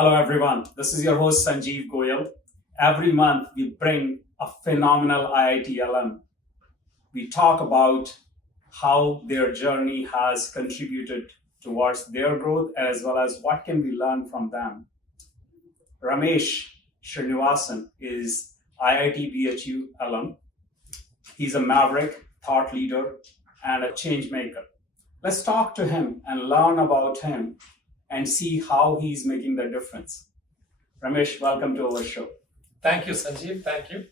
Hello everyone, this is your host Sanjeev Goyal. Every month we bring a phenomenal IIT alum. We talk about how their journey has contributed towards their growth as well as what can we learn from them. Ramesh Srinivasan is IIT BHU alum. He's a maverick, thought leader, and a change maker. Let's talk to him and learn about him and see how he's making the difference. Ramesh, welcome to our show. Thank you, Sanjeev. Thank you.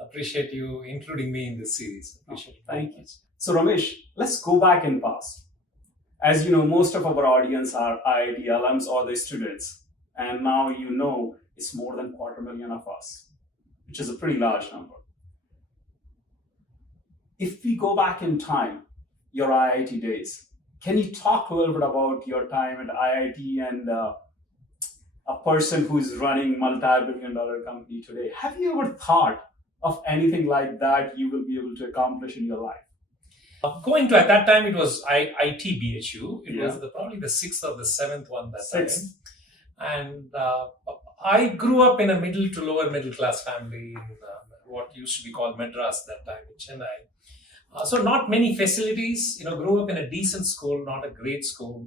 Appreciate you including me in this series. Appreciate it. Thank you. So Ramesh, let's go back in past. As you know, most of our audience are IIT alums or the students. And now you know it's more than 250,000 of us, which is a pretty large number. If we go back in time, your IIT days, can you talk a little bit about your time at IIT and a person who's running multi-billion-dollar company today? Have you ever thought of anything like that you will be able to accomplish in your life? Going to, at that time, it was IIT BHU. It was probably the sixth or the seventh one that Sixth. time. And I grew up in a middle to lower middle class family in what used to be called Madras that time in Chennai. So not many facilities, grew up in a decent school, not a great school.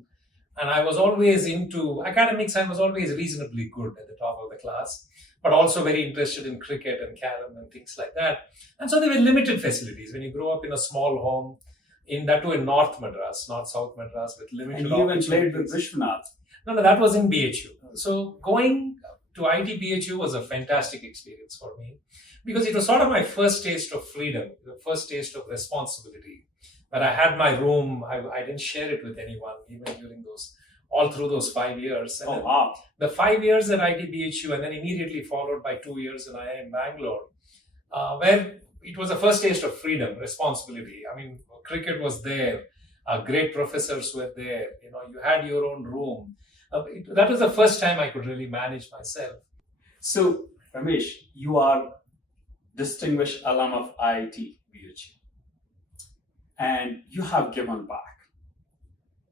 And I was always into academics. I was always reasonably good at the top of the class, but also very interested in cricket and carom and things like that. And so there were limited facilities when you grow up in a small home, in North Madras, not South Madras, with limited And you even played with Vishwanath. No, that was in BHU. So going to IIT BHU was a fantastic experience for me because it was sort of my first taste of freedom, the first taste of responsibility. But I had my room. I didn't share it with anyone, even during all through those 5 years. And wow. The 5 years at IIT BHU and then immediately followed by 2 years in IIM Bangalore, where it was the first taste of freedom, responsibility. I mean, cricket was there. Great professors were there. You had your own room. That was the first time I could really manage myself. So, Ramesh, you are distinguished alum of IIT BHU. And you have given back.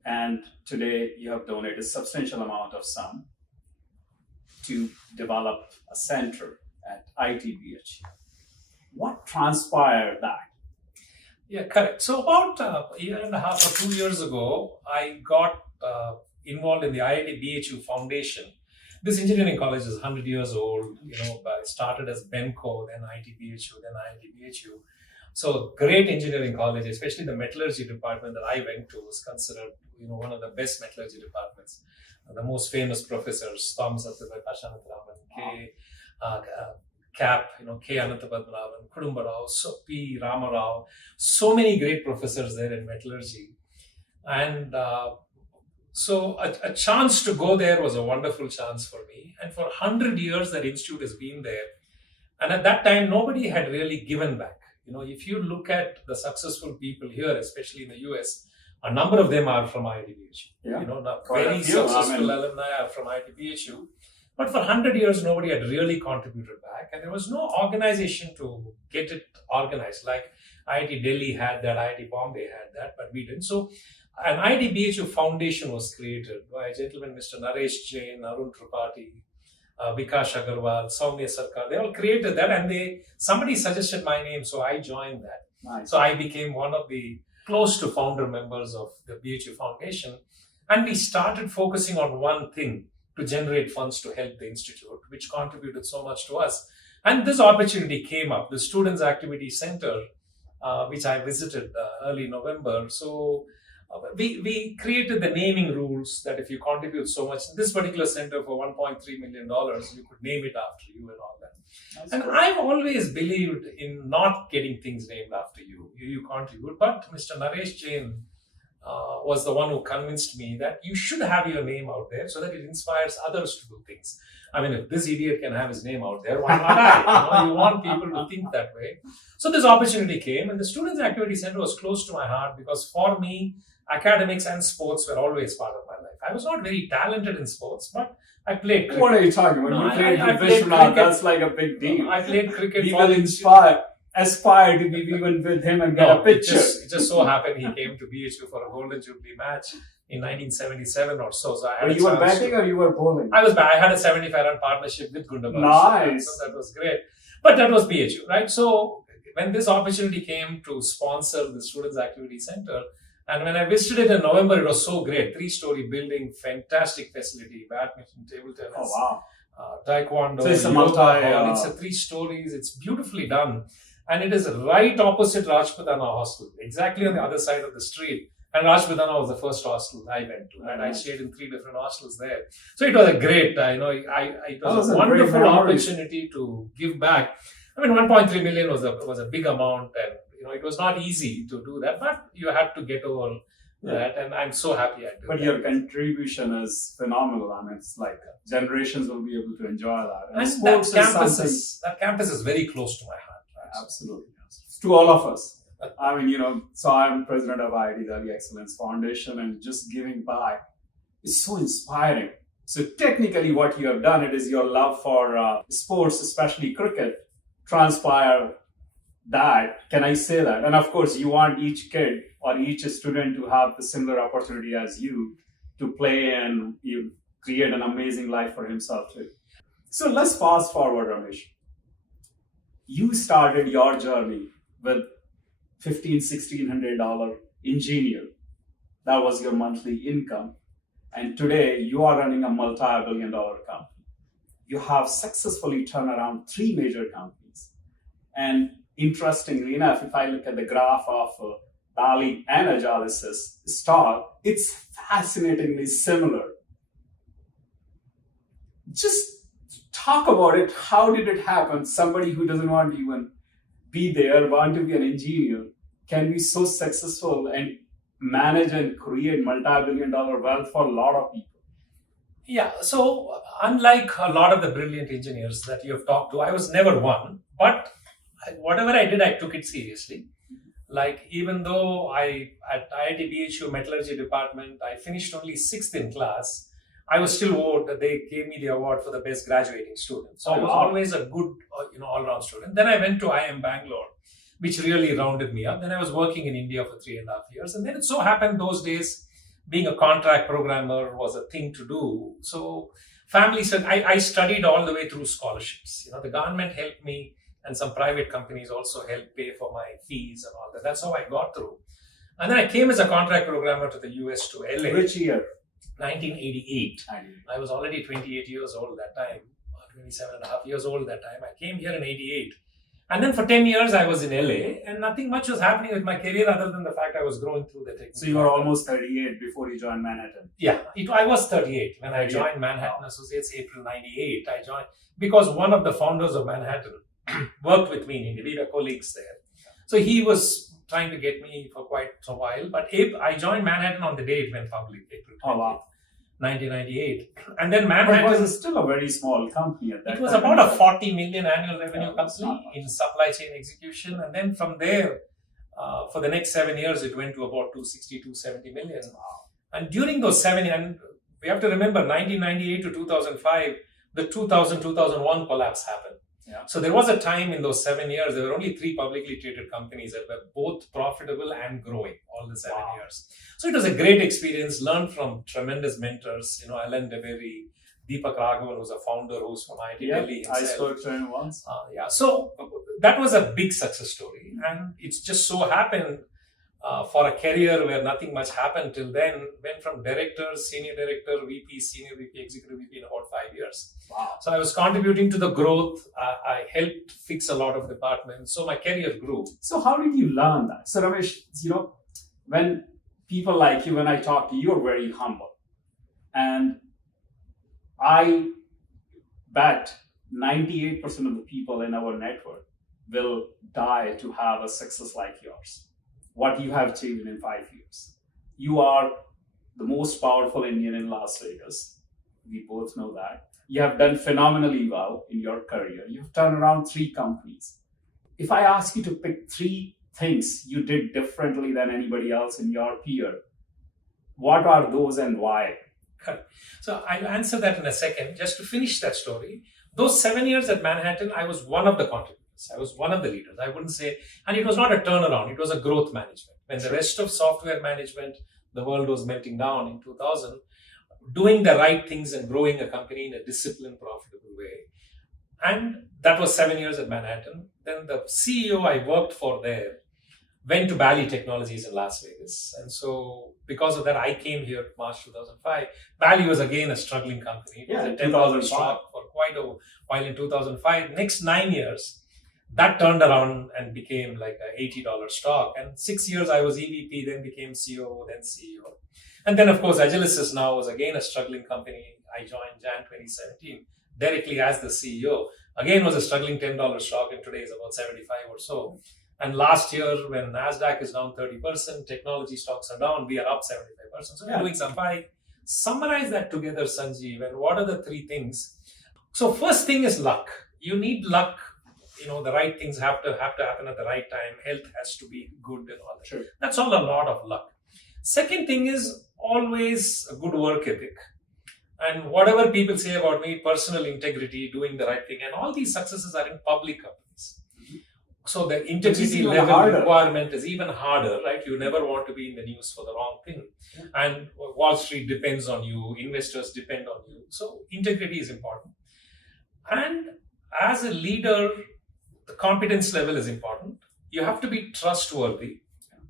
And today you have donated a substantial amount of sum to develop a center at IIT BHU. What transpired that? Yeah, correct. So about a year and a half or 2 years ago, I got involved in the IIT BHU Foundation. This engineering college is 100 years old. It started as BENCO, then IIT BHU, then IIT BHU. So great engineering college, especially the metallurgy department that I went to was considered, one of the best metallurgy departments. The most famous professors, Thomas K. Cap, K. Ananthapadmanabhan, Kudumba Rao, P. Rama Rao, so many great professors there in metallurgy. And so a chance to go there was a wonderful chance for me. And for 100 years, that institute has been there. And at that time, nobody had really given back. If you look at the successful people here, especially in the US, a number of them are from IIT BHU. Very successful alumni are from IIT BHU. But for 100 years, nobody had really contributed back. And there was no organization to get it organized. Like IIT Delhi had that, IIT Bombay had that, but we didn't. So an IIT BHU Foundation was created by a gentleman, Mr. Naresh Jain, Arun Tripathi, Vikash Agarwal, Soumya Sarkar. They all created that and somebody suggested my name, so I joined that. Nice. So I became one of the close to founder members of the BHU Foundation. And we started focusing on one thing to generate funds to help the institute, which contributed so much to us. And this opportunity came up, the Students Activity Center, which I visited early November. So we created the naming rules that if you contribute so much in this particular center for $1.3 million, you could name it after you and all that. That's and cool. I've always believed in not getting things named after you. You contribute. But Mr. Naresh Jain was the one who convinced me that you should have your name out there so that it inspires others to do things. I mean, if this idiot can have his name out there, why not I? You want people to think that way. So this opportunity came, and the Students Activity Center was close to my heart because for me, academics and sports were always part of my life. I was not very talented in sports, but I played cricket. What are you talking about? You played Vishwanath, that's like a big deal. I played cricket. People aspire to be even with him and get a picture. It just so happened he came to BHU for a Golden Jubilee match. in 1977 or so. So I had Were a you were chance batting to- or you were bowling? I had a 75-run partnership with Gundabad. Nice. So that was great. But that was PHU, right? So when this opportunity came to sponsor the Students Activity Center, and when I visited it in November, it was so great. 3-story building, fantastic facility, badminton, table tennis, Oh, wow. taekwondo, So it's a yoga multi, hall. It's a 3 stories. It's beautifully done. And it is right opposite Rajputana Hostel, exactly on the other side of the street. And Rajputana was the first hostel I went to, and I stayed in 3 different hostels there. So it was a great, it was a wonderful opportunity to give back. I mean, 1.3 million was a big amount, and it was not easy to do that, but you had to get over that, and I'm so happy I did. But that. your contribution is phenomenal. I mean, it's like generations will be able to enjoy that. And sports that campus is very close to my heart. Right? Absolutely. To all of us. I mean, so I'm president of IIT Delhi Excellence Foundation, and just giving back is so inspiring. So technically what you have done, it is your love for sports, especially cricket, transpire that. Can I say that? And of course, you want each kid or each student to have the similar opportunity as you to play, and you create an amazing life for himself too. So let's fast forward, Ramesh. You started your journey with $1,500-$1,600 engineer. That was your monthly income. And today you are running a multi-billion-dollar company. You have successfully turned around 3 major companies. And interestingly enough, if I look at the graph of Dali and Agilysys stock, it's fascinatingly similar. Just talk about it. How did it happen? Somebody who doesn't want to even be there, want to be an engineer, can be so successful and manage and create multi-billion-dollar wealth for a lot of people. Yeah, so unlike a lot of the brilliant engineers that you have talked to, I was never one, but whatever I did, I took it seriously. Like, even though at IIT BHU Metallurgy department, I finished only 6th in class, I was still awarded, they gave me the award for the best graduating student. So I was always a good, all-round student. Then I went to IIM Bangalore, which really rounded me up. Then I was working in India for 3.5 years. And then it so happened those days, being a contract programmer was a thing to do. So family said, I studied all the way through scholarships. The government helped me, and some private companies also helped pay for my fees and all that. That's how I got through. And then I came as a contract programmer to the US, to LA. Which year? 1988. I was already 28 years old that time, 27 and a half years old that time. I came here in 88. And then for 10 years, I was in LA, and nothing much was happening with my career other than the fact I was growing through the technical. So you were almost 38 before you joined Manhattan. Yeah, I was 38 when I joined Manhattan Associates, April 98. I joined because one of the founders of Manhattan worked with me in India. We were colleagues there. So he was trying to get me for quite a while, but I joined Manhattan on the day it went public, April 20th, 1998. And then Manhattan... But it was still a very small company at that time. It was about a 40 million annual revenue company in supply chain execution. And then from there, for the next 7 years, it went to about 260, 270 million. And during those 7 years, and we have to remember 1998 to 2005, the 2000-2001 collapse happened. Yeah. So there was a time in those 7 years, there were only 3 publicly traded companies that were both profitable and growing all the 7 years. So it was a great experience, learned from tremendous mentors, Alan DeBerry, Deepak Raghavan, who's a founder who's from IIT Delhi himself. I spoke to him once. So that was a big success story. And it's just so happened for a career where nothing much happened till then, went from director, senior director, VP, senior VP, executive VP in about 5 years. Wow. So I was contributing to the growth. I helped fix a lot of departments. So my career grew. So how did you learn that? So Ramesh, when people like you, when I talk to you, you're very humble. And I bet 98% of the people in our network will die to have a success like yours. What you have achieved in 5 years. You are the most powerful Indian in Las Vegas. We both know that. You have done phenomenally well in your career. You've turned around 3 companies. If I ask you to pick 3 things you did differently than anybody else in your peer, what are those and why? Correct. So I'll answer that in a second. Just to finish that story, those 7 years at Manhattan, I was one of the contributors. I was one of the leaders. I wouldn't say, and it was not a turnaround. It was a growth management. When the rest of software management the world was melting down in 2000, doing the right things and growing a company in a disciplined, profitable way. And that was 7 years at Manhattan. Then the CEO I worked for there went to Bally Technologies in Las Vegas. And so because of that, I came here March 2005. Bally was again a struggling company. It was a $10 stock for quite a while in 2005. Next 9 years, that turned around and became like a $80 stock. And 6 years I was EVP, then became COO, then CEO. And then of course, Agilysys now was again a struggling company. I joined Jan 2017 directly as the CEO. Again was a struggling $10 stock, and today is about 75 or so. And last year, when NASDAQ is down 30%, technology stocks are down, we are up 75%. So we're doing some. If I summarize that together, Sanjeev, and what are the three things? So first thing is luck. You need luck. The right things have to happen at the right time. Health has to be good and all that. Sure. That's all a lot of luck. Second thing is always a good work ethic. And whatever people say about me, personal integrity, doing the right thing, and all these successes are in public companies. So the integrity level requirement is even harder, right? You never want to be in the news for the wrong thing. And Wall Street depends on you, investors depend on you. So integrity is important. And as a leader, the competence level is important. You have to be trustworthy,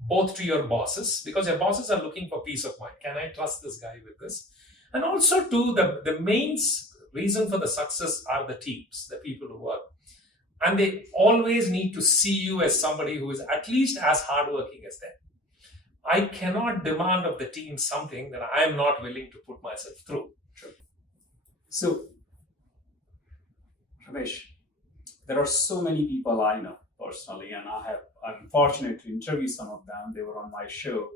both to your bosses, because your bosses are looking for peace of mind. Can I trust this guy with this? And also to the main reason for the success are the teams, the people who work. And they always need to see you as somebody who is at least as hardworking as them. I cannot demand of the team something that I am not willing to put myself through. Sure. So, Ramesh, there are so many people I know personally, and I'm fortunate to interview some of them. They were on my show.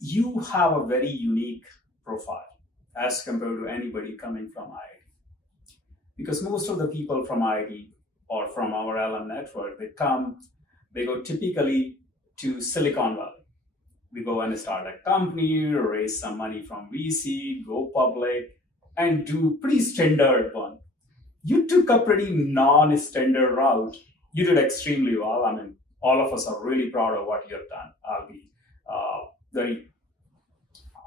You have a very unique profile as compared to anybody coming from IIT. Because most of the people from IIT or from our LM network, they go typically to Silicon Valley. We go and start a company, raise some money from VC, go public, and do pretty standard one. You took a pretty non-standard route. You did extremely well. I mean, all of us are really proud of what you have done. I'll be very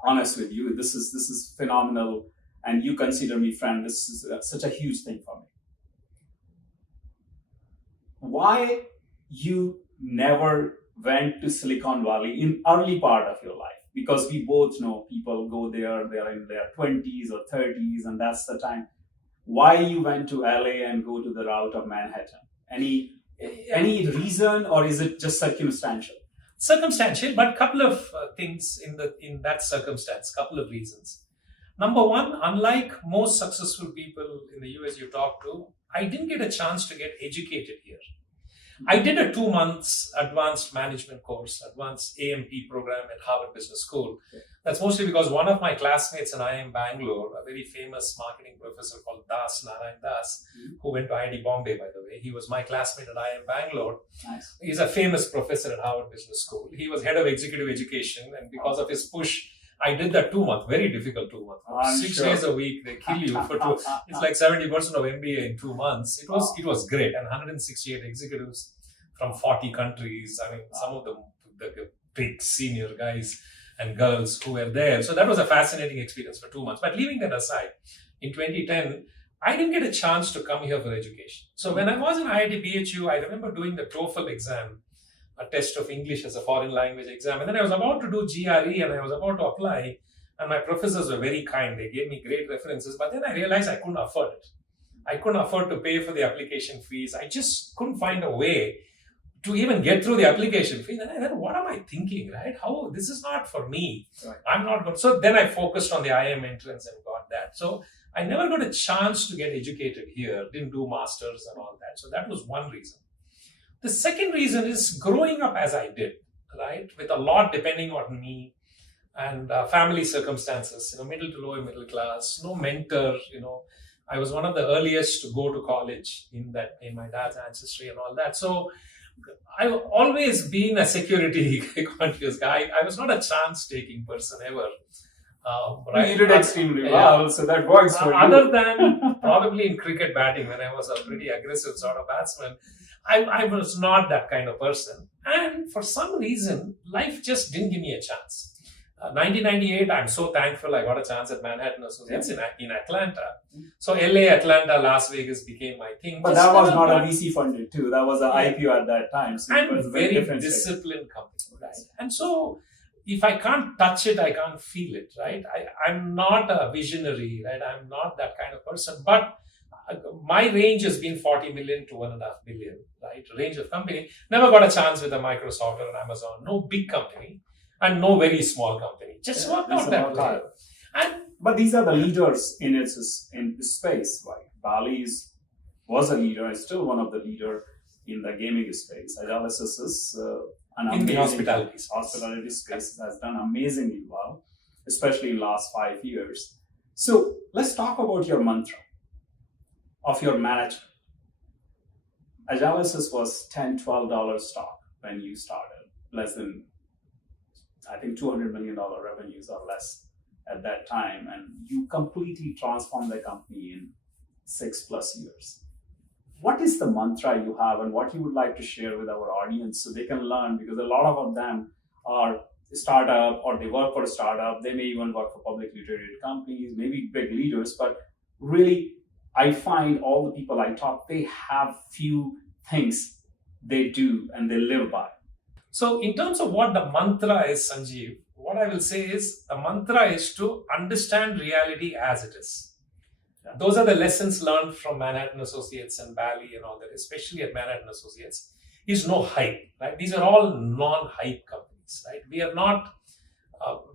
honest with you. This is phenomenal, and you consider me friend. This is such a huge thing for me. Why you never went to Silicon Valley in early part of your life? Because we both know people go there, they're in their 20s or 30s, and that's the time. Why you went to LA and go to the route of Manhattan? Any reason, or is it just circumstantial? Circumstantial, but couple of things in that circumstance, couple of reasons. Number one, unlike most successful people in the US you talk to, I didn't get a chance to get educated here. I did a 2 months advanced management course, advanced AMP program at Harvard Business School. That's mostly because one of my classmates in IIM Bangalore, a very famous marketing professor called Narayan Das, who went to IIT Bombay, by the way. He was my classmate at IIM Bangalore. Nice. He's a famous professor at Harvard Business School. He was head of executive education, and because of his push, I did that 2 months, very difficult 2 months. 6 days a week, they kill you for 2. It's like 70% of MBA in 2 months. It was great, and 168 executives from 40 countries. I mean, some of the big senior guys and girls who were there. So that was a fascinating experience for 2 months. But leaving that aside, in 2010, I didn't get a chance to come here for education. So when I was in IIT BHU, I remember doing the TOEFL exam, a test of English as a foreign language exam. And then I was about to do GRE and I was about to apply. And my professors were very kind. They gave me great references. But then I realized I couldn't afford it. I couldn't afford to pay for the application fees. I just couldn't find a way to even get through the application fee. And then what am I thinking, right? How, this is not for me. Right. I'm not good. So then I focused on the IIM entrance and got that. So I never got a chance to get educated here, didn't do masters and all that. So that was one reason. The second reason is growing up as I did, right? With a lot depending on me and family circumstances, middle to lower middle class, no mentor, I was one of the earliest to go to college in my dad's ancestry and all that. So I've always been a security conscious guy. I was not a chance-taking person ever. You did extremely well, so that works for you. Other than probably in cricket batting, when I was a pretty aggressive sort of batsman, I was not that kind of person. And for some reason, life just didn't give me a chance. 1998, I'm so thankful I got a chance at Manhattan Associates in Atlanta. So LA, Atlanta, Las Vegas became my thing. But that was not a VC funded too. That was an IPO at that time. So it was and very very different disciplined company, right? And so if I can't touch it, I can't feel it, right? I'm not a visionary, right? I'm not that kind of person. But my range has been 40 million to 1.5 billion, right? Range of company. Never got a chance with a Microsoft or an Amazon. No big company and no very small company. Just worked out that way. But these are the leaders in its space, right? Bally was a leader, is still one of the leader in the gaming space. Agilysys is an in the amazing hospitality space, has done amazingly well, especially in last 5 years. So let's talk about your mantra of your management. Agilysys was $10-12 stock when you started, less than, I think, $200 million revenues or less at that time, and you completely transformed the company in 6+ years. What is the mantra you have and what you would like to share with our audience so they can learn? Because a lot of them are startup or they work for a startup. They may even work for publicly traded companies, maybe big leaders, but really I find all the people I talk, they have few things they do and they live by. So in terms of what the mantra is, Sanjeev, what I will say is the mantra is to understand reality as it is. Yeah. Those are the lessons learned from Manhattan Associates and Bally and all that, especially at Manhattan Associates, is no hype, right? These are all non-hype companies, right? We are not,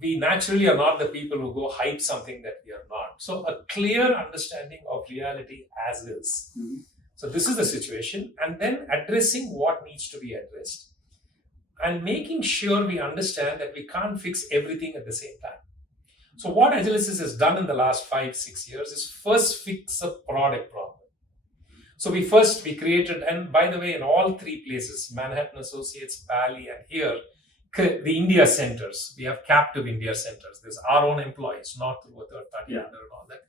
we naturally are not the people who go hype something that we are not. So a clear understanding of reality as is. Mm-hmm. So this is the situation, and then addressing what needs to be addressed and making sure we understand that we can't fix everything at the same time. So what Agilysys has done in the last 5-6 years is first fix a product problem. So we created, and by the way, in all three places, Manhattan Associates, Bally, and here, the India centers. We have captive India centers. There's our own employees, not through a third party vendor and all that.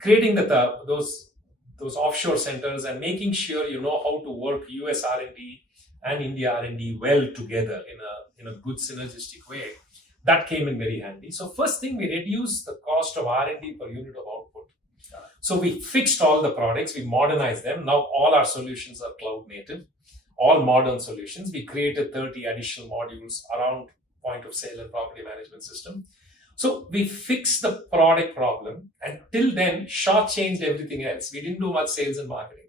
Creating those offshore centers and making sure you know how to work US R&D and India R&D well together in a good synergistic way. That came in very handy. So first thing, we reduced the cost of R&D per unit of output. So we fixed all the products, we modernized them. Now all our solutions are cloud native, all modern solutions. We created 30 additional modules around point of sale and property management system. So we fixed the product problem, and till then shortchanged everything else. We didn't do much sales and marketing.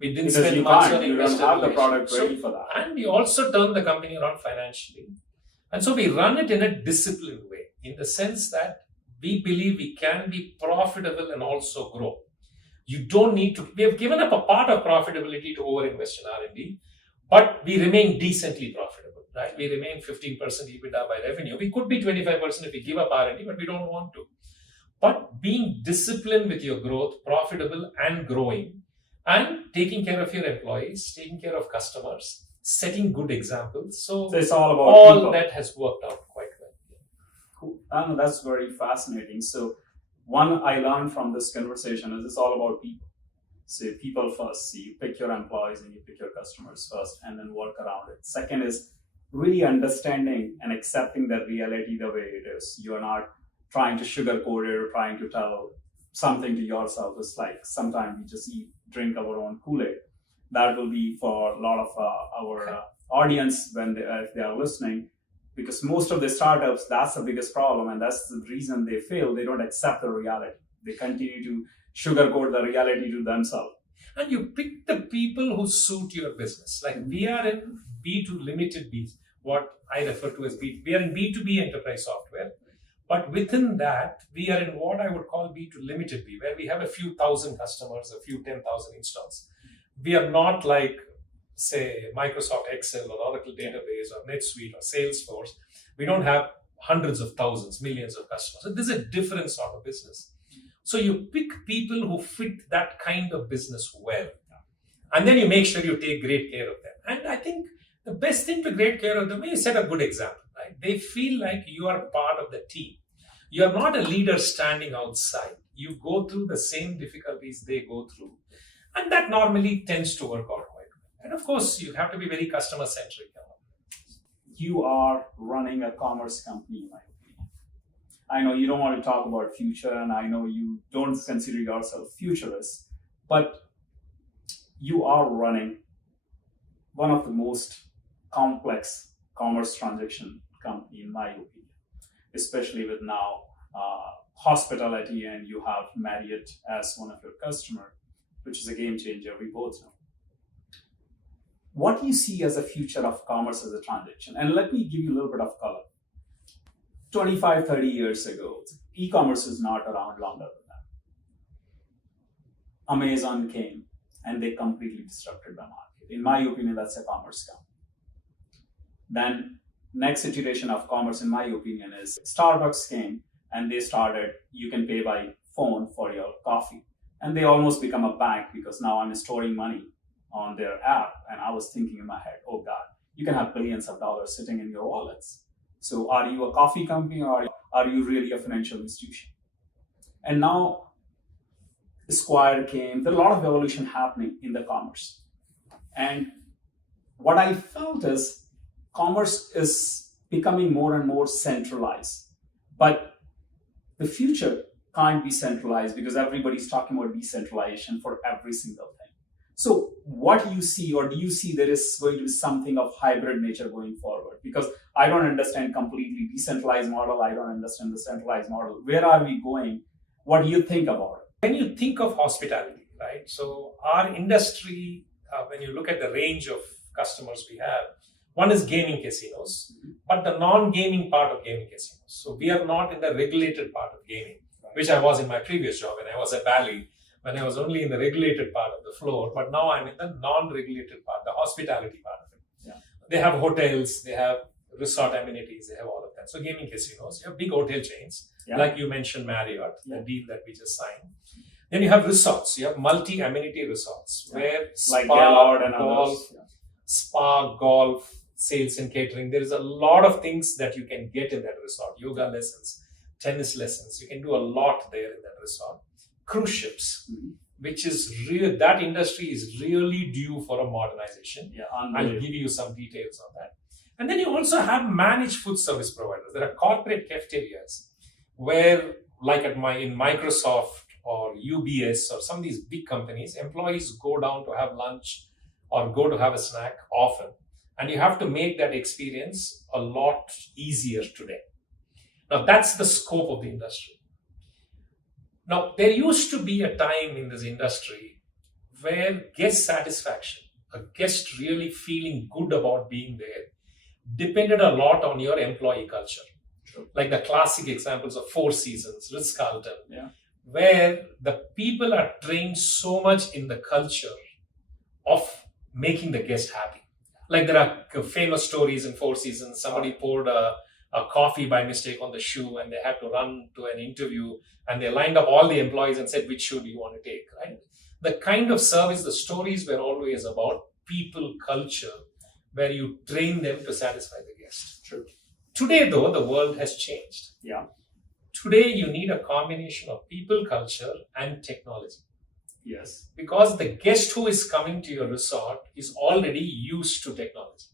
We didn't spend much on investor relations. You don't have the product ready for that. And we also turned the company around financially. And so we run it in a disciplined way, in the sense that we believe we can be profitable and also grow. You don't need to, we have given up a part of profitability to overinvest in R&D, but we remain decently profitable, right? We remain 15% EBITDA by revenue. We could be 25% if we give up R&D, but we don't want to. But being disciplined with your growth, profitable and growing, and taking care of your employees, taking care of customers, setting good examples. So it's all about people. That has worked out quite well. Cool. That's very fascinating. So one I learned from this conversation is it's all about people. So people first. So you pick your employees and you pick your customers first and then work around it. Second is really understanding and accepting the reality the way it is. You're not trying to sugarcoat it or trying to tell something to yourself. It's like sometimes we just drink our own Kool-Aid. That will be for a lot of our audience when if they are listening, because most of the startups, that's the biggest problem, and that's the reason they fail. They don't accept the reality. They continue to sugarcoat the reality to themselves. And you pick the people who suit your business. Like we are in B2 limited B, what I refer to as B. We are in B2B enterprise software. But within that, we are in what I would call B2 limited B, where we have a few thousand customers, a few 10,000 installs. We are not like, say, Microsoft Excel or Oracle Database or NetSuite or Salesforce. We don't have hundreds of thousands, millions of customers. So this is a different sort of business. So you pick people who fit that kind of business well. And then you make sure you take great care of them. And I think the best thing to take care of them is set a good example. Right? They feel like you are part of the team. You are not a leader standing outside. You go through the same difficulties they go through. And that normally tends to work out quite well. And of course, you have to be very customer-centric. You are running a commerce company, in my opinion. I know you don't want to talk about future, and I know you don't consider yourself futurist, but you are running one of the most complex commerce transaction company, in my opinion, especially with now hospitality, and you have Marriott as one of your customer, which is a game changer, we both know. What do you see as a future of commerce as a transaction? And let me give you a little bit of color. 25, 30 years ago, e-commerce is not around longer than that. Amazon came and they completely disrupted the market. In my opinion, that's a commerce company. Then next iteration of commerce, in my opinion, is Starbucks came and they started, you can pay by phone for your coffee. And they almost become a bank because now I'm storing money on their app. And I was thinking in my head, oh God, you can have billions of dollars sitting in your wallets. So are you a coffee company, or are you really a financial institution? And now Square came. There's a lot of evolution happening in the commerce. And what I felt is commerce is becoming more and more centralized. But the future can't be centralized because everybody's talking about decentralization for every single thing. So what do you see, or do you see there is going to be something of hybrid nature going forward? Because I don't understand completely decentralized model. I don't understand the centralized model. Where are we going? What do you think about it? When you think of hospitality, right? So our industry, when you look at the range of customers we have, one is gaming casinos, but the non-gaming part of gaming casinos. So we are not in the regulated part of gaming, which I was in my previous job when I was at Bally, when I was only in the regulated part of the floor, but now I'm in the non-regulated part, the hospitality part of it. Yeah. They have hotels, they have resort amenities, they have all of that. So gaming casinos, you have big hotel chains, like you mentioned Marriott, the deal that we just signed. Then you have resorts, you have multi-amenity resorts, where like spa, golf, sales and catering. There is a lot of things that you can get in that resort. Yoga lessons, tennis lessons. You can do a lot there in that resort. Cruise ships, which is real. That industry is really due for a modernization. I'll give you some details on that. And then you also have managed food service providers. There are corporate cafeterias where, like in Microsoft or UBS or some of these big companies, employees go down to have lunch or go to have a snack often. And you have to make that experience a lot easier today. Now, that's the scope of the industry. Now, there used to be a time in this industry where guest satisfaction, a guest really feeling good about being there, depended a lot on your employee culture. True. Like the classic examples of Four Seasons, Ritz-Carlton, where the people are trained so much in the culture of making the guest happy. Like there are famous stories in Four Seasons. Somebody poured a coffee by mistake on the shoe and they had to run to an interview and they lined up all the employees and said, which shoe do you want to take, right? The kind of service, the stories were always about people culture, where you train them to satisfy the guest. True. Today, though, the world has changed. Yeah. Today, you need a combination of people culture and technology. Yes. Because the guest who is coming to your resort is already used to technology.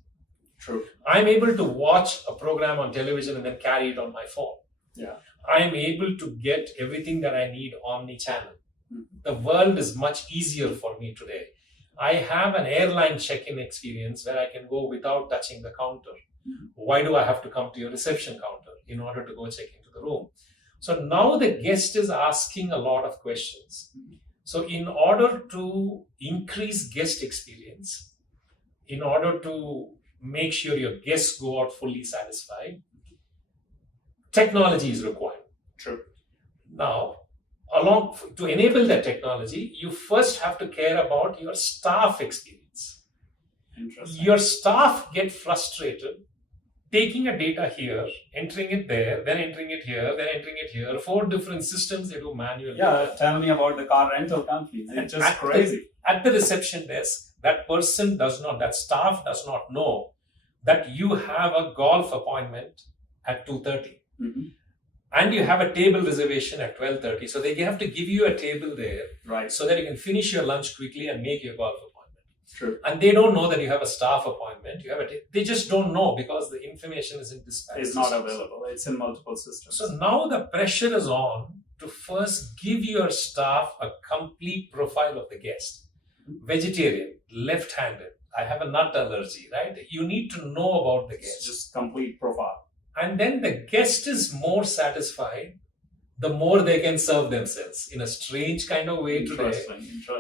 True. I'm able to watch a program on television and then carry it on my phone. Yeah. I'm able to get everything that I need omni-channel. The world is much easier for me today. I have an airline check-in experience where I can go without touching the counter. Why do I have to come to your reception counter in order to go check into the room? So now the guest is asking a lot of questions. So in order to increase guest experience, in order to make sure your guests go out fully satisfied, technology is required. True. Now, to enable that technology, you first have to care about your staff experience. Interesting. Your staff get frustrated taking a data here, entering it there, then entering it here, then entering it here. 4 different systems they do manually. Yeah, tell me about the car rental companies. It's just crazy. At the reception desk, that staff does not know that you have a golf appointment at 2:30. And you have a table reservation at 12:30. So they have to give you a table there, right, so that you can finish your lunch quickly and make your golf appointment. True. And they don't know that you have a staff appointment. They just don't know because the information is in dispatch. It's not available. It's in multiple systems. So now the pressure is on to first give your staff a complete profile of the guest. Vegetarian, left-handed, I have a nut allergy, right? You need to know about the guest. It's just complete profile. And then the guest is more satisfied the more they can serve themselves. In a strange kind of way today,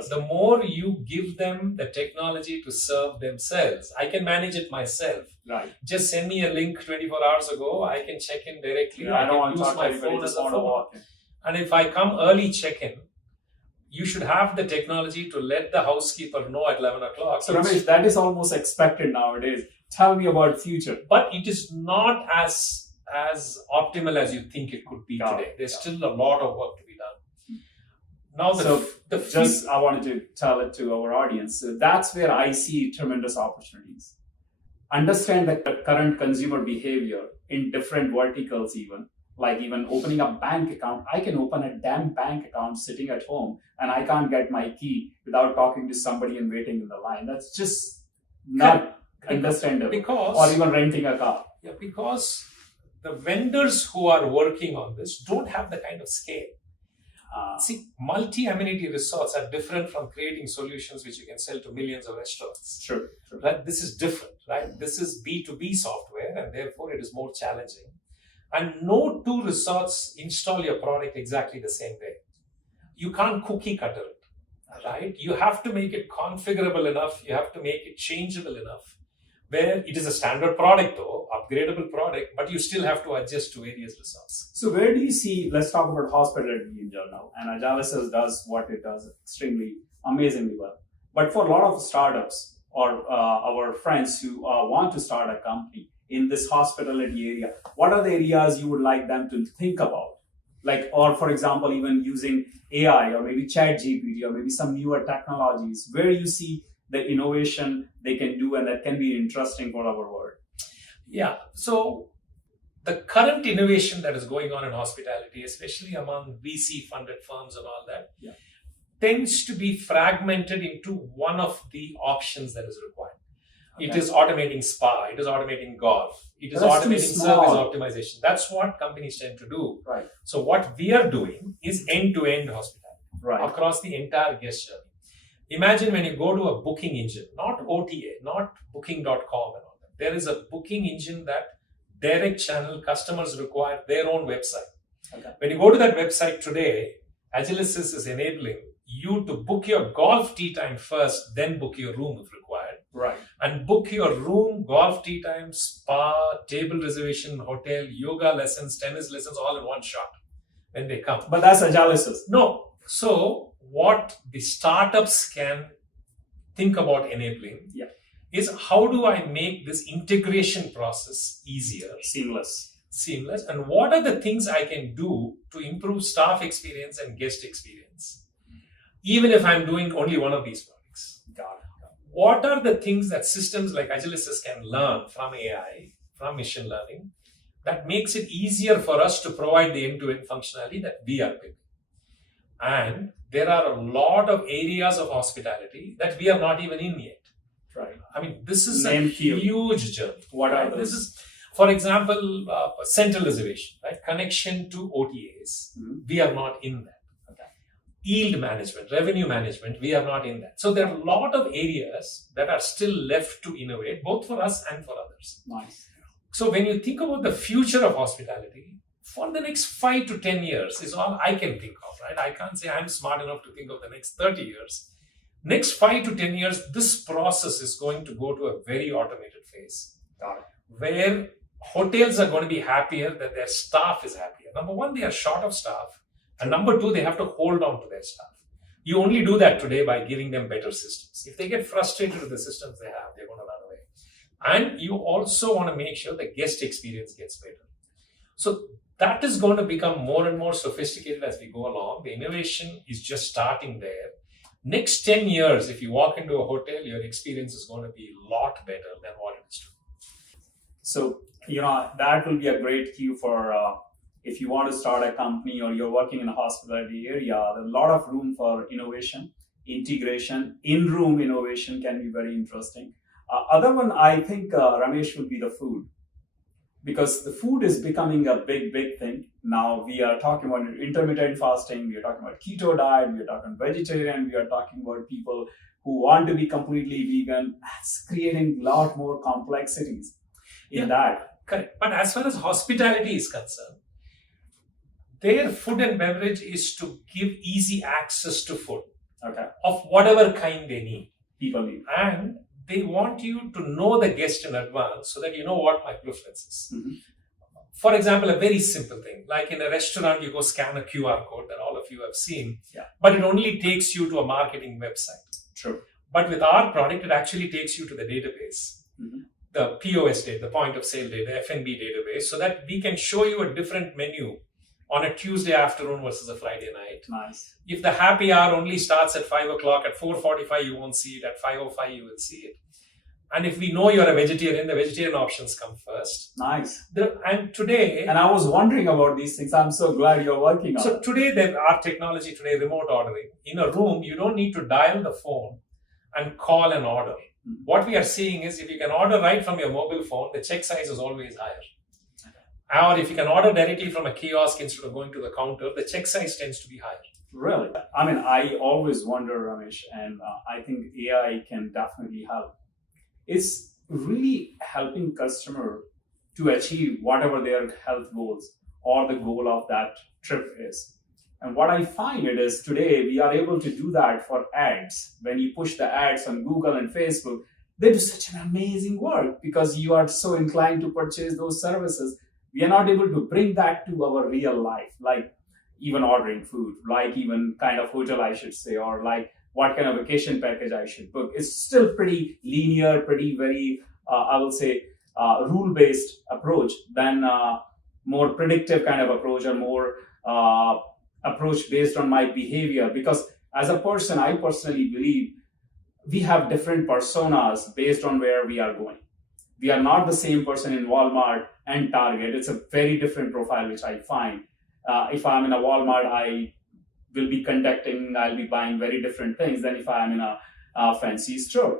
the more you give them the technology to serve themselves. I can manage it myself. Right. Just send me a link 24 hours ago. I can check in directly. Yeah, I don't want can to use talk my to anybody, phone as just a want to phone. walk in. And if I come early check-in, you should have the technology to let the housekeeper know at 11 o'clock. So Ramesh, that is almost expected nowadays. Tell me about future. But it is not as optimal as you think it could be today. There's still a lot of work to be done. Now, I wanted to tell it to our audience. So that's where I see tremendous opportunities. Understand the current consumer behavior in different verticals even. Like even opening a bank account. I can open a damn bank account sitting at home and I can't get my key without talking to somebody and waiting in the line. That's just not understandable. Or even renting a car. Yeah, because the vendors who are working on this don't have the kind of scale. See, multi-amenity resorts are different from creating solutions which you can sell to millions of restaurants. True. Right? This is different, right? This is B2B software and therefore it is more challenging. And no two resorts install your product exactly the same way. You can't cookie cutter it, right? You have to make it configurable enough. You have to make it changeable enough. Where it is a standard product though, upgradable product, but you still have to adjust to various resorts. So where do you see, let's talk about hospitality in general. And Agilicis does what it does extremely amazingly well. But for a lot of startups or our friends who want to start a company in this hospitality area, what are the areas you would like them to think about? Like, or for example, even using AI or maybe ChatGPT or maybe some newer technologies, where you see the innovation they can do and that can be interesting for our world. Yeah, so the current innovation that is going on in hospitality, especially among VC funded firms and all that, tends to be fragmented into one of the options that is required. Okay. It is automating spa, it is automating golf, it is automating service optimization. That's what companies tend to do. Right. So what we are doing is end-to-end hospitality across the entire guest journey. Imagine when you go to a booking engine, not OTA, not booking.com and all that. There is a booking engine that direct channel customers require their own website. Okay. When you go to that website today, Agilicis is enabling you to book your golf tee time first, then book your room if required. Right. And book your room, golf tee time, spa, table reservation, hotel, yoga lessons, tennis lessons, all in one shot when they come. But that's Agilicis. No. So what the startups can think about enabling is how do I make this integration process easier? Seamless. And what are the things I can do to improve staff experience and guest experience? Even if I'm doing only one of these products. Got it. What are the things that systems like Agilicis can learn from AI, from machine learning, that makes it easier for us to provide the end-to-end functionality that we are building? And there are a lot of areas of hospitality that we are not even in yet. Right. I mean, this is a huge journey. What are those? This is, for example, central reservation, right? Connection to OTAs. Mm-hmm. We are not in that. Okay. Yield management, revenue management, we are not in that. So there are a lot of areas that are still left to innovate, both for us and for others. Nice. So when you think about the future of hospitality, for the next 5 to 10 years is all I can think of, right? I can't say I'm smart enough to think of the next 30 years. Next 5 to 10 years, this process is going to go to a very automated phase. Where hotels are going to be happier that their staff is happier. Number one, they are short of staff. And number two, they have to hold on to their staff. You only do that today by giving them better systems. If they get frustrated with the systems they have, they're going to run away. And you also want to make sure the guest experience gets better. So that is going to become more and more sophisticated as we go along. The innovation is just starting there. Next 10 years, if you walk into a hotel, your experience is going to be a lot better than what it is today. So, that will be a great cue for if you want to start a company or you're working in a hospitality area, there's a lot of room for innovation. integration, in-room innovation can be very interesting. Other one, I think, Ramesh, would be the food, because the food is becoming a big, big thing. Now we are talking about intermittent fasting, we are talking about keto diet, we are talking vegetarian, we are talking about people who want to be completely vegan. That's creating a lot more complexities in that. Correct. But as far as hospitality is concerned, their food and beverage is to give easy access to food of whatever kind they need. People need. And they want you to know the guest in advance so that you know what my preference is. Mm-hmm. For example, a very simple thing, like in a restaurant, you go scan a QR code that all of you have seen, but it only takes you to a marketing website. True. But with our product, it actually takes you to the database, the POS data, the point of sale data, F&B database, so that we can show you a different menu on a Tuesday afternoon versus a Friday night. Nice. If the happy hour only starts at 5 o'clock, at 4:45 you won't see it, at 5:05 you will see it. And if we know you're a vegetarian, the vegetarian options come first. Nice. And I was wondering about these things. I'm so glad you're working on it. So today, our technology today, remote ordering. In a room, you don't need to dial the phone and call an order. Mm-hmm. What we are seeing is if you can order right from your mobile phone, the check size is always higher. Or if you can order directly from a kiosk instead of going to the counter, the check size tends to be higher. Really? I mean, I always wonder, Ramesh, and I think AI can definitely help. It's really helping customer to achieve whatever their health goals or the goal of that trip is. And what I find it is today we are able to do that for ads. When you push the ads on Google and Facebook, they do such an amazing work because you are so inclined to purchase those services. We are not able to bring that to our real life, like even ordering food, like even kind of hotel I should say, or like what kind of vacation package I should book. It's still pretty linear, pretty very, I will say, rule-based approach than more predictive kind of approach or more approach based on my behavior. Because as a person, I personally believe we have different personas based on where we are going. We are not the same person in Walmart and Target. It's a very different profile, which I find. If I'm in a Walmart, I will be I'll be buying very different things than if I'm in a fancy store,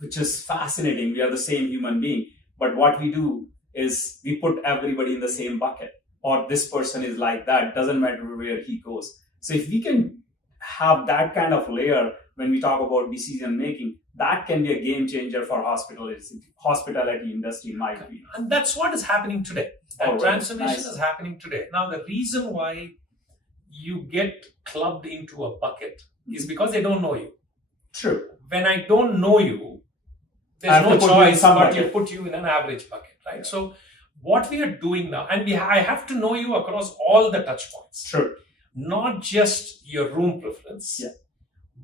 which is fascinating. We are the same human being. But what we do is we put everybody in the same bucket, or this person is like that, doesn't matter where he goes. So if we can have that kind of layer when we talk about decision making, that can be a game changer for hospitality industry in my opinion. And that's what is happening today. That transformation Nice. is happening today. Now, the reason why you get clubbed into a bucket is because they don't know you. True. When I don't know you, there's no choice but to put you in an average bucket, right? Yeah. So what we are doing now, and I have to know you across all the touch points. Sure. Not just your room preference, Yeah.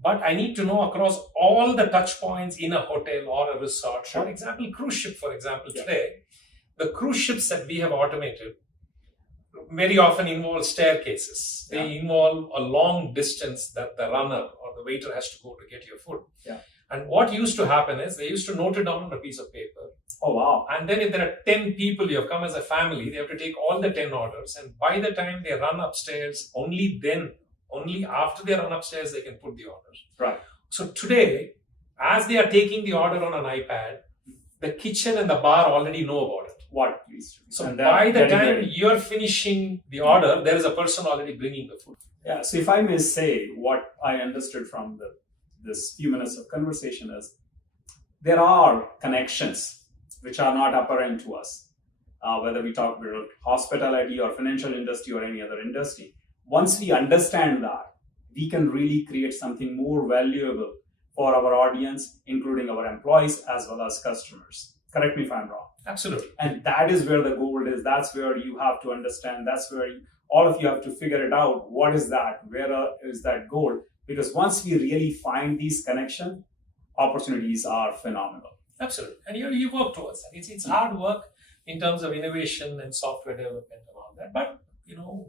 but I need to know across all the touch points in a hotel or a resort. Sure. For example, cruise ship, for example, Yeah. today, the cruise ships that we have automated very often involve staircases. Yeah. They involve a long distance that the runner or the waiter has to go to get your food. Yeah. And what used to happen is they used to note it down on a piece of paper. Oh, wow. And then if there are 10 people, you have come as a family, they have to take all the 10 orders. And by the time they run upstairs, only after they run upstairs, they can put the orders. Right. So today, as they are taking the order on an iPad, the kitchen and the bar already know about it. What needs to be. So by the time you're finishing the order, there is a person already bringing the food. Yeah. So if I may say, what I understood from this few minutes of conversation is there are connections which are not apparent to us, whether we talk about hospitality or financial industry or any other industry. Once we understand that, we can really create something more valuable for our audience, including our employees as well as customers. Correct me if I'm wrong. Absolutely. And that is where the gold is. That's where you have to understand. That's where all of you have to figure it out. What is that? Where is that gold? Because once we really find these connections, opportunities are phenomenal. Absolutely. And you work towards that. It's hard work in terms of innovation and software development and all that. But,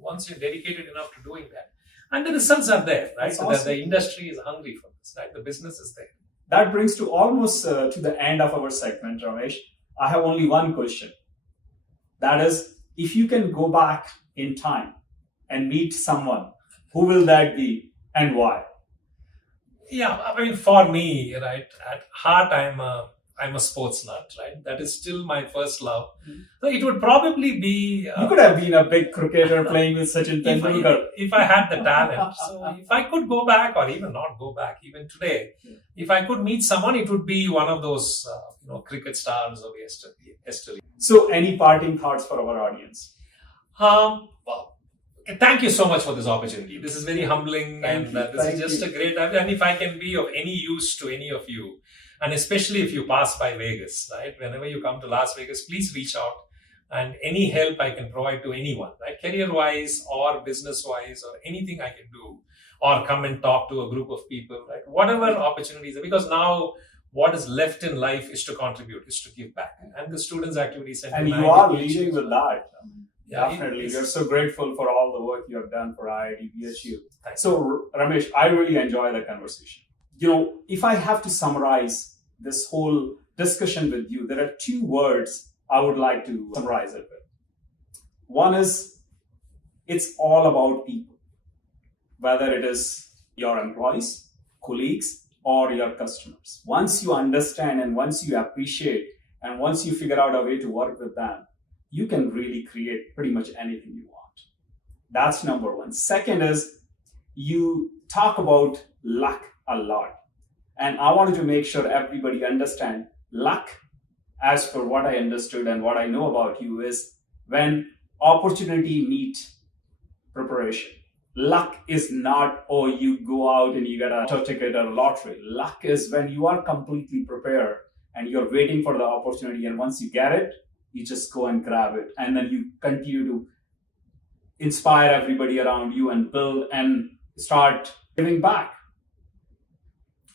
once you're dedicated enough to doing that, and the results are there, right? So that the industry is hungry for this, right? The business is there. That brings to almost to the end of our segment, Ramesh. I have only one question. That is, if you can go back in time and meet someone, who will that be and why? Yeah, I mean, for me, right, at heart, I'm a sports nut, right? That is still my first love. So it would probably be. You could have been a big cricketer playing with Sachin Tendulkar. If I had the talent. So if I could go back, or even not go back, even today, if I could meet someone, it would be one of those, cricket stars of yesterday. So, any parting thoughts for our audience? Well, thank you so much for this opportunity. This is very humbling, and this is just a great. And if I can be of any use to any of you, and especially if you pass by Vegas, right? Whenever you come to Las Vegas, please reach out, and any help I can provide to anyone, right? Career-wise or business-wise or anything I can do, or come and talk to a group of people, right? Whatever opportunities, because now what is left in life is to contribute, is to give back. And the students' activities. And you are leading with that. Yeah, definitely. We are so grateful for all the work you have done for IIT BSU. So, Ramesh, I really enjoy the conversation. If I have to summarize this whole discussion with you, there are 2 words I would like to summarize it with. One is, it's all about people, whether it is your employees, colleagues, or your customers. Once you understand and once you appreciate and once you figure out a way to work with them, you can really create pretty much anything you want. That's number 1. Second is, you talk about luck a lot. And I wanted to make sure everybody understand luck, as per what I understood and what I know about you, is when opportunity meet preparation. Luck is not, you go out and you get a ticket or a lottery. Luck is when you are completely prepared and you're waiting for the opportunity, and once you get it, you just go and grab it, and then you continue to inspire everybody around you and build and start giving back.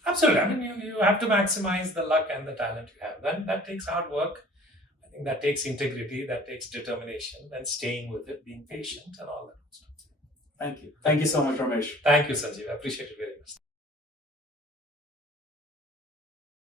Absolutely. I mean, you have to maximize the luck and the talent you have. Then that takes hard work. I think that takes integrity, that takes determination, and staying with it, being patient, and all that stuff. Thank you. Thank you so much, Ramesh. Thank you, Sanjeev. I appreciate it very much.